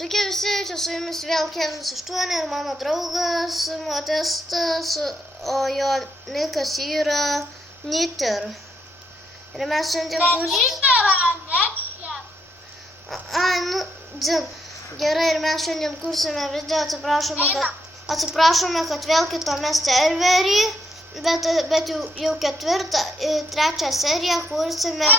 Sveiki visi, čia su jumis vėl Kevin8 ir mano draugas Modestas, o jo nikas yra Niter. Ir mes šiandien Gerai, ir mes šiandien kursime video, atsiprašome, kad vėl kitame serverį, bet jau trečią seriją kursime.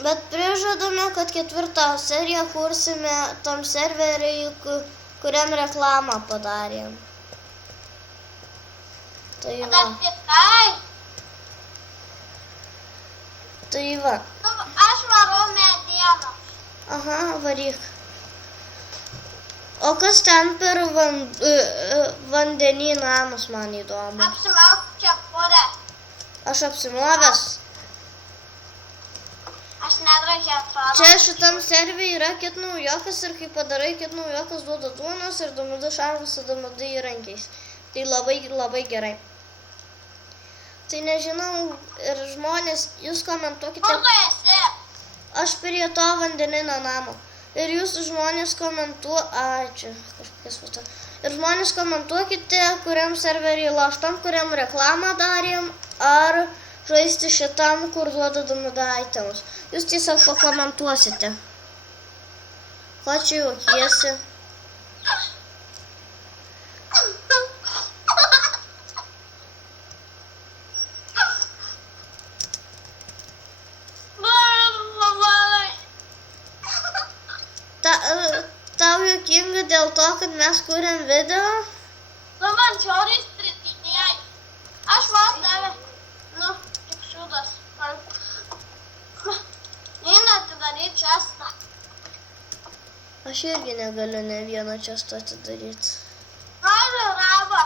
Bet prižadame, kad ketvirtą seriją kursime tam serveriui, kuriam reklamą padarėm. Tai va. Tai va. Aš varau medieną. Aha, varyk. O kas ten per vandenį namas, man įdomu. Apsimauk kepurę. Aš apsimovęs. Aš negražiai atrodo. Čia šitam serveriui yra kit naujokas ir kai padarai kit naujokas duoda duonos ir duoda šarvus su duoda įrankiais. Tai labai gerai. Tai nežinau, ir žmonės, jūs komentuokite. Kur tu esi? Aš prie to vandeninio namo. Ir jūs žmonės čia kažkokias foto. Ir žmonės komentuokite, kuriam serveriui loštam, kuriam reklamą darėm, ar žaisti šitam, kur duoda duoda itemus. Jūs tiesiog pakomentuosite. Ko čia juokiesi? Tau juokinga dėl to, kad mes kuriam video? Nu, man čiaurais pritinėjai. Aš vos tave, tik šiudas. Neina atidaryti čestą. Aš irgi negaliu ne vieno često atidaryti. Noriu rabą.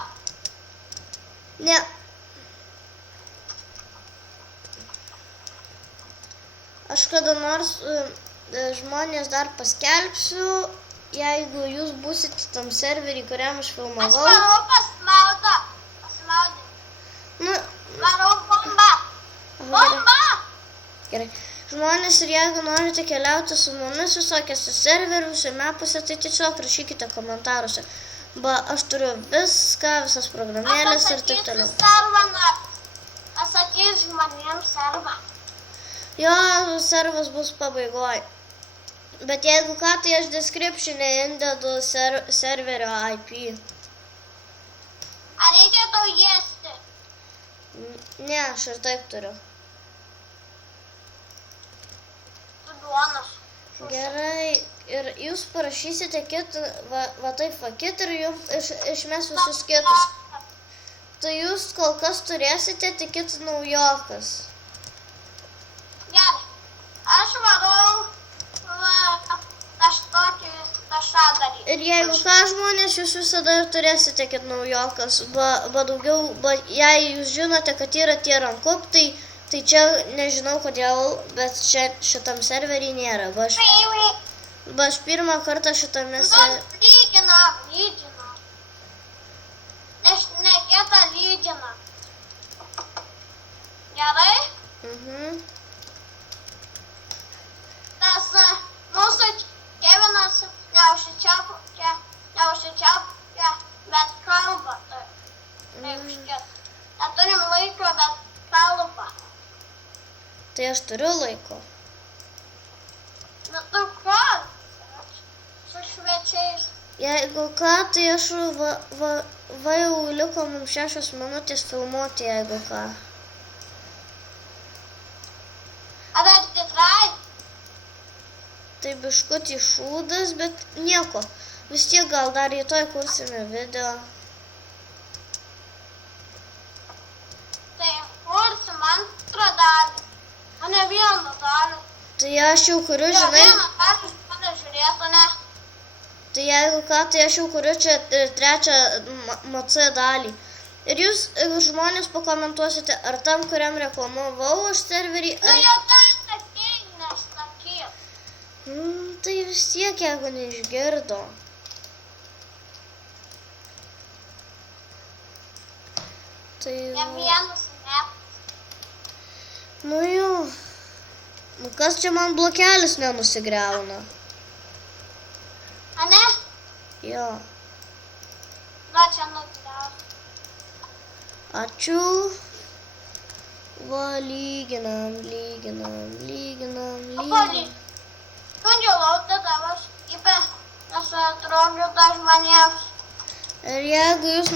Ne. Aš kada nors žmonės dar paskelbsiu, jeigu jūs būsite tam serverį, kuriam aš filmavau. Aš varau pasimaudį. Varau bombą. Bomba! Gerai. Žmonės, ir jeigu norite keliauti su mumis visokiose serveriuose, mapuose, tai tiesiog rašykite komentaruose. Aš turiu viską, visas programėlės ir taip toliau. Pasakys žmonėms servą. Jo, servas bus pabaigoj. Bet jeigu ką, tai aš description'e įdedu serverio IP. Ar reikia tau jėsti? Ne, aš ir taip turiu. Tu duonas. Gerai, ir jūs parašysite kitą, va taip va kitą ir jums išmes visus kitus. Tai jūs kol kas turėsite tik kitą naujokas. Gerai, aš varau tašadarį. Ir jeigu ką, žmonės, jūs visada turėsite kitą naujokas. Jei jūs žinote, kad yra tie rankup, tai čia nežinau kodėl, bet šitam serverį nėra. Aš pirmą kartą šitame Lygina. Nekėta lygina. Gerai? Tas mūsų Kevinas neužsičiapia, bet kalba. Neturim laiko, bet kalba. Tai aš turiu laiko. Nu tu ką? Su švečiais. Jeigu ką, tai aš jau liko mums 6 minutės filmuoti, jeigu ką. Ar aš tikrai? Tai biškutį šūdas, bet nieko. Vis tiek gal dar rytoj kursime video. Tai kursim antrą dalį, o ne vieną dalį. Tai aš jau kuriu, žinai. Vieną dalį žmonė žiūrėtų, ne? Tai jeigu ką, tai aš jau kuriu čia trečią MC dalį. Ir jūs, žmonės, pakomentuosite, ar tam, kuriam reklamavau aš serverį, ar... Nu jau tai sakei, nesakyk. Tai vis tiek, jeigu neišgirdo. Tai... Ne vienas, ne. Nu jau. Nu kas čia man blokelis nenusigriauna? Ane? Jo. Na, čia nugriausiu. Ačiū. Va, lyginam. Pali, skundžiu laukti tavo skipę, nes atrodo dar žmonėms. Ir jeigu jūs,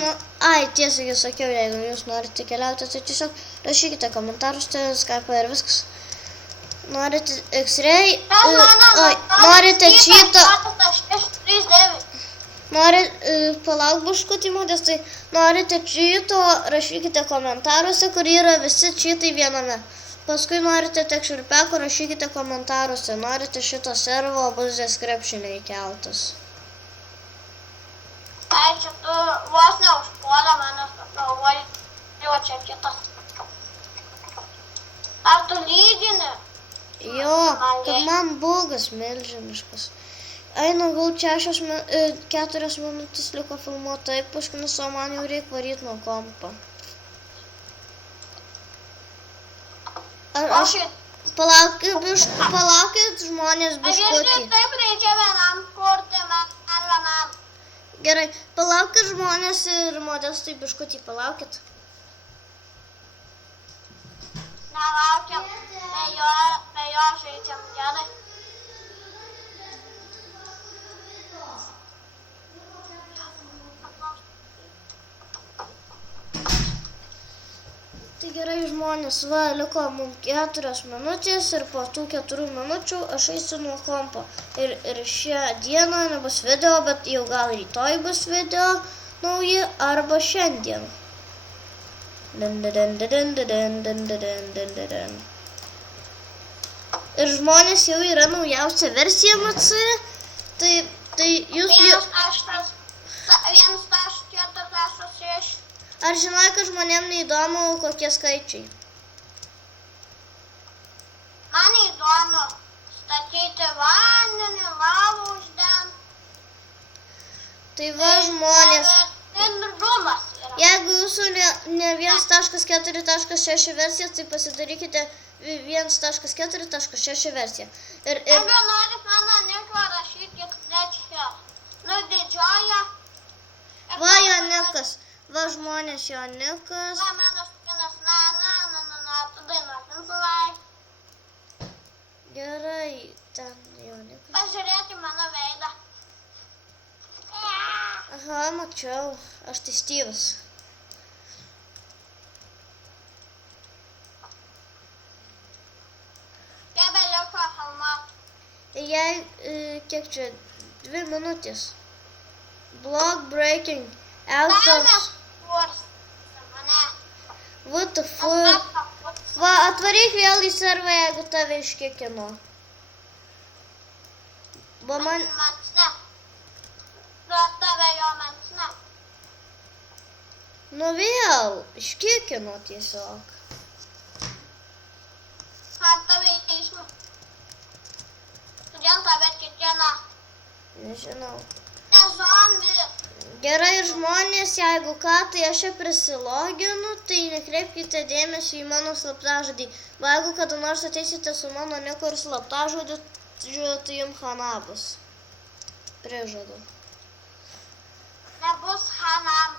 tiesą jau sakiau, jeigu jūs norite keliauti, tai tiesiog rašykite komentarus, tai Skype ir viskas. Norite X-ray, norite čyto, palauk buškutį modės, tai norite čyto, rašykite komentaruose, kur yra visi čytai viename. Paskui norite tekšurpeko, rašykite komentaruose, norite šito servo, bus description'e įkeltas. Ai, čia tu vos neužpuolė manęs, pagalvoji, jau čia kitas. Ar tu lygini? Jo, kad man bugas milžiniškas. Eina gal 4 minutės liko filmuoti, taip paskui, o man jau reikia varyti nuo kompo. Palaukit žmonės biškutį. Ir taip reikia vienam kurti, man vienam. Gerai, palaukit žmonės ir modestai biškutį, palaukit. Nelaukiam, be jo žaidžiam gerai. Tai gerai žmonės, va, liko mums 4 minutės ir po tų 4 minučių aš eisiu nuo kompo. Ir šią dieną nebus video, bet jau gal rytoj bus video nauji arba šiandien. Ir žmonės jau yra naujausia versija MC, tai jūs... 1.4.6. Ar žinai, kad žmonėm neįdomu, kokie skaičiai? Man įdomu statyti vandenį, lavą uždengti. Tai va žmonės, Indrumas yra. jeigu jūsų ne 1.4.6 versija, tai pasidarykite 1.4.6 versiją. Jeigu norit mano niką, rašykit čia. Nu, didžioja. Va Jonikas, va žmonės Jonikas. Va mano spinas, tu dainuokim sulai. Gerai, ten Jonikas. Pažiūrėti mano veidą. Aha, mačiau, aš tai Styvas. Kiek beliko filmuoti? Ir kiek čia, 2 minutės. Blog breaking, outcomes. What the fuck? Va, atvaryk vėl į servą, jeigu tave iškikino. Va man... Tave jo mensne. Nu vėl, iškikino tiesiog. Ar tave išnu? Kodėl tave kikina? Nežinau. Ne zombis. Gerai žmonės, jeigu ką, tai aš čia prisiloginu, tai nekreipkite dėmesį į mano slaptažodį. Va, jeigu kada nors ateisite su mano nieko ir slaptažodį, tai jums hana bus. Prižadu. Nebus hanam.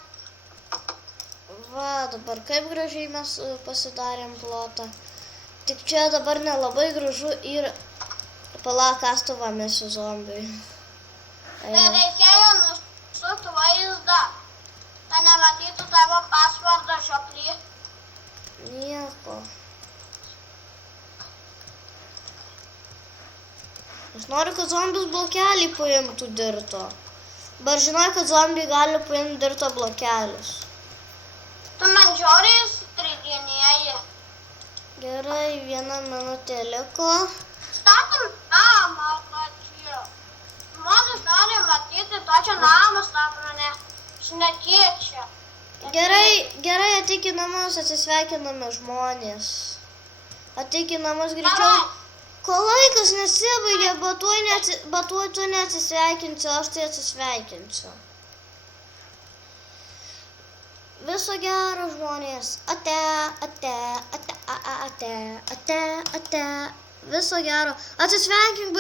Va, dabar kaip gražiai mes pasidarėm plotą. Tik čia dabar nelabai gražu ir palakastuvą mesiu zombiui. Tai reikėjo nusukti vaizdą, kad nematytų tavo pasvardą žioplį. Nieko. Aš noriu, kad zombis blokelį paimtų dirto. Bet žinai, kad zombiai gali paimti dirto blokelius. Tu man žiauriai striginėji. Gerai, 1 minutė liko. Statom namą, pačiu. Žmonės nori matyti, to čia namas statom, ne šnekėt čia. Gerai, ateik į namus, atsisveikiname žmonės. Ateik į namus greičiau. Kol laikas nesibaigė, bet tuoj tu neatsisveikinsiu, aš tai atsisveikinsiu. Viso gero žmonės. Ate, ate, ate, ate, ate, ate, ate. Viso gero. Atsisveikink,